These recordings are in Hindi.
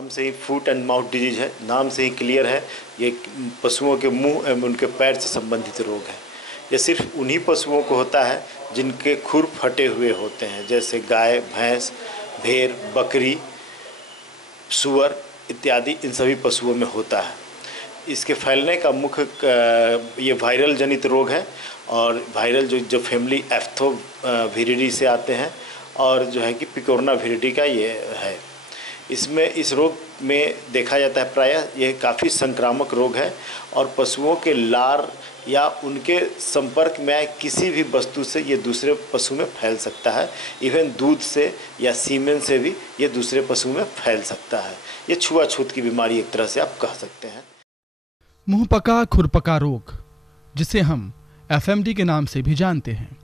नाम से ही फूट एंड माउथ डिजीज है, नाम से ही क्लियर है, ये पशुओं के मुंह एवं उनके पैर से संबंधित रोग है। ये सिर्फ उन्हीं पशुओं को होता है जिनके खुर फटे हुए होते हैं, जैसे गाय, भैंस, भेड़, बकरी, सूअर इत्यादि, इन सभी पशुओं में होता है। इसके फैलने का मुख्य ये वायरल जनित रोग है, और वायरल जो फैमिली एफ्थोविरिडी से आते हैं, और जो है कि पिकोरनाविरिडी का ये है। इसमें इस रोग में देखा जाता है प्रायः यह काफ़ी संक्रामक रोग है, और पशुओं के लार या उनके संपर्क में आए किसी भी वस्तु से ये दूसरे पशु में फैल सकता है। इवन दूध से या सीमेन से भी ये दूसरे पशु में फैल सकता है। ये छुआछूत की बीमारी एक तरह से आप कह सकते हैं। मुंहपका खुरपका रोग, जिसे हम एफएमडी के नाम से भी जानते हैं,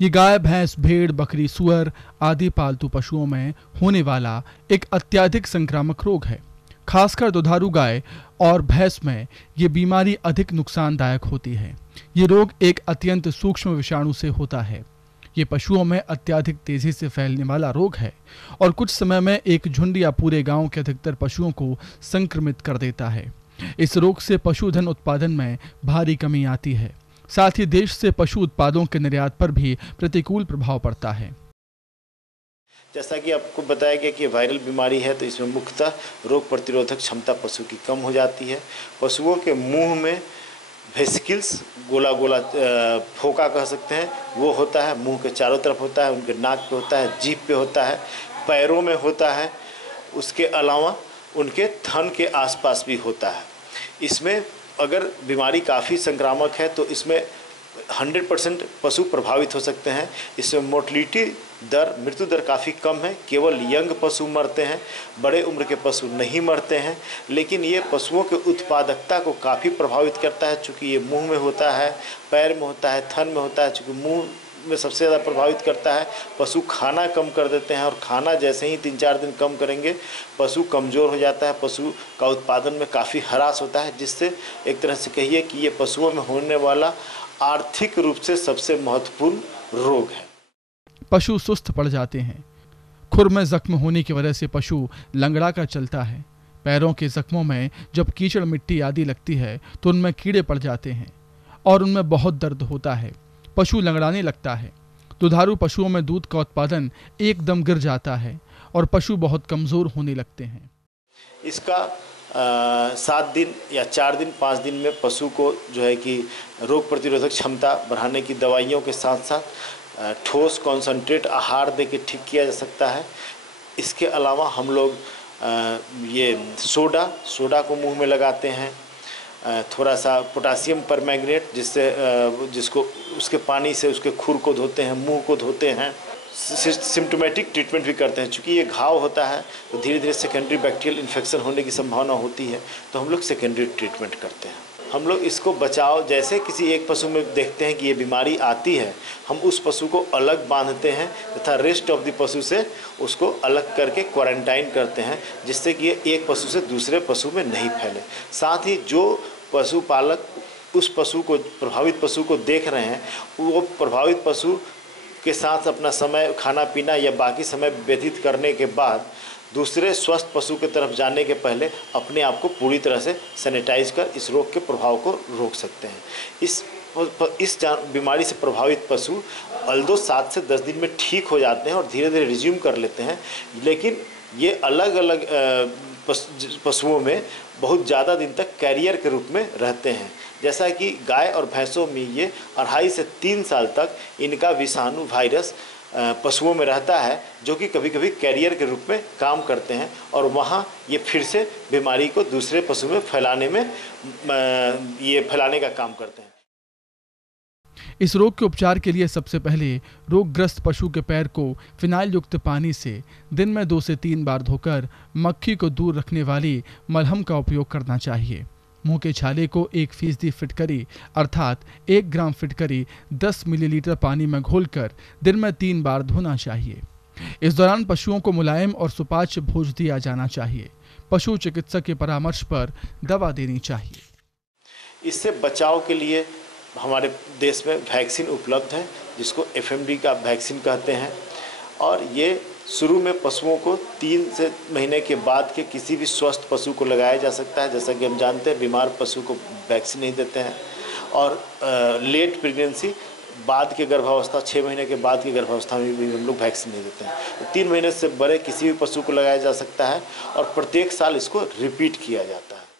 ये गाय, भैंस, भेड़, बकरी, सूअर आदि पालतू पशुओं में होने वाला एक अत्यधिक संक्रामक रोग है। खासकर दुधारू गाय और भैंस में ये बीमारी अधिक नुकसानदायक होती है। ये रोग एक अत्यंत सूक्ष्म विषाणु से होता है। ये पशुओं में अत्यधिक तेजी से फैलने वाला रोग है और कुछ समय में एक झुंड या पूरे गांव के अधिकतर पशुओं को संक्रमित कर देता है। इस रोग से पशुधन उत्पादन में भारी कमी आती है। साथ ही देश से पशु उत्पादों के निर्यात पर भी प्रतिकूल प्रभाव पड़ता है। जैसा कि आपको बताया गया कि वायरल बीमारी है, तो इसमें मुख्यतः रोग प्रतिरोधक क्षमता पशु की कम हो जाती है। पशुओं के मुंह में वेसिकल्स, गोला गोला फोका कह सकते हैं, वो होता है, मुंह के चारों तरफ होता है, उनके नाक पे होता है, जीभ पे होता है, पैरों में होता है। उसके अलावा उनके थन के आसपास भी होता है। इसमें अगर बीमारी काफ़ी संक्रामक है तो इसमें 100% पशु प्रभावित हो सकते हैं। इसमें मोर्टलिटी दर, मृत्यु दर काफ़ी कम है। केवल यंग पशु मरते हैं, बड़े उम्र के पशु नहीं मरते हैं। लेकिन ये पशुओं के उत्पादकता को काफ़ी प्रभावित करता है, चूँकि ये मुंह में होता है, पैर में होता है, थन में होता है। चूँकि मुंह में सबसे ज़्यादा प्रभावित करता है, पशु खाना कम कर देते हैं, और खाना जैसे ही 3-4 दिन कम करेंगे पशु कमज़ोर हो जाता है, पशु का उत्पादन में काफ़ी ह्रास होता है, जिससे एक तरह से कहिए कि ये पशुओं में होने वाला आर्थिक रूप से सबसे महत्वपूर्ण रोग है। पशु सुस्त पड़ जाते हैं। खुर में जख्म होने की वजह से पशु लंगड़ा कर चलता है। पैरों के जख्मों में जब कीचड़, मिट्टी आदि लगती है तो उनमें कीड़े पड़ जाते हैं और उनमें बहुत दर्द होता है। पशु लंगड़ाने लगता है। दुधारू पशुओं में दूध का उत्पादन एकदम गिर जाता है और पशु बहुत कमज़ोर होने लगते हैं। इसका 7 दिन या 4 दिन 5 दिन में पशु को जो है कि रोग प्रतिरोधक क्षमता बढ़ाने की दवाइयों के साथ साथ ठोस कॉन्सनट्रेट आहार दे के ठीक किया जा सकता है। इसके अलावा हम लोग ये सोडा को मुंह में लगाते हैं, थोड़ा सा पोटासियम परमैंगनेट, जिसको उसके पानी से उसके खुर को धोते हैं, मुंह को धोते हैं। सिम्टोमेटिक ट्रीटमेंट भी करते हैं। चूँकि ये घाव होता है तो धीरे धीरे सेकेंडरी बैक्टीरियल इन्फेक्शन होने की संभावना होती है, तो हम लोग सेकेंडरी ट्रीटमेंट करते हैं। हम लोग इसको बचाव, जैसे किसी एक पशु में देखते हैं कि ये बीमारी आती है, हम उस पशु को अलग बांधते हैं तथा रेस्ट ऑफ द पशु से उसको अलग करके क्वारंटाइन करते हैं, जिससे कि ये एक पशु से दूसरे पशु में नहीं फैले। साथ ही जो पशुपालक उस पशु को, प्रभावित पशु को देख रहे हैं, वो प्रभावित पशु के साथ अपना समय, खाना पीना या बाकी समय व्यतीत करने के बाद दूसरे स्वस्थ पशु की तरफ जाने के पहले अपने आप को पूरी तरह से सैनिटाइज कर इस रोग के प्रभाव को रोक सकते हैं। इस बीमारी से प्रभावित पशु अल्दो 7 से 10 दिन में ठीक हो जाते हैं और धीरे धीरे रिज्यूम कर लेते हैं, लेकिन ये अलग अलग पशुओं में बहुत ज़्यादा दिन तक कैरियर के रूप में रहते हैं। जैसा कि गाय और भैंसों में ये 2.5 से 3 साल तक इनका विषाणु वायरस पशुओं में रहता है, जो कि कभी कभी कैरियर के रूप में काम करते हैं और वहाँ ये फिर से बीमारी को दूसरे पशु में फैलाने का काम करते हैं। इस रोग के उपचार के लिए सबसे पहले रोगग्रस्त पशु के पैर को फिनाइल युक्त पानी से दिन में 2 से 3 बार धोकर मक्खी को दूर रखने वाली मलहम का उपयोग करना चाहिए। मुंह के छाले को 1% फिटकरी अर्थात 1 ग्राम फिटकरी 10 मिलीलीटर पानी में घोलकर दिन में 3 बार धोना चाहिए। इस दौरान पशुओं को मुलायम और सुपाच्य भोज दिया जाना चाहिए। पशु चिकित्सक के परामर्श पर दवा देनी चाहिए। इससे बचाव के लिए हमारे देश में वैक्सीन उपलब्ध है, जिसको FMD का वैक्सीन कहते हैं, और ये शुरू में पशुओं को 3 से महीने के बाद के किसी भी स्वस्थ पशु को लगाया जा सकता है। जैसा कि हम जानते हैं बीमार पशु को वैक्सीन नहीं देते हैं। और लेट प्रेगनेंसी, बाद के गर्भावस्था, 6 महीने के बाद की गर्भावस्था में भी हम लोग वैक्सीन नहीं देते हैं। तो 3 महीने से बड़े किसी भी पशु को लगाया जा सकता है और प्रत्येक साल इसको रिपीट किया जाता है।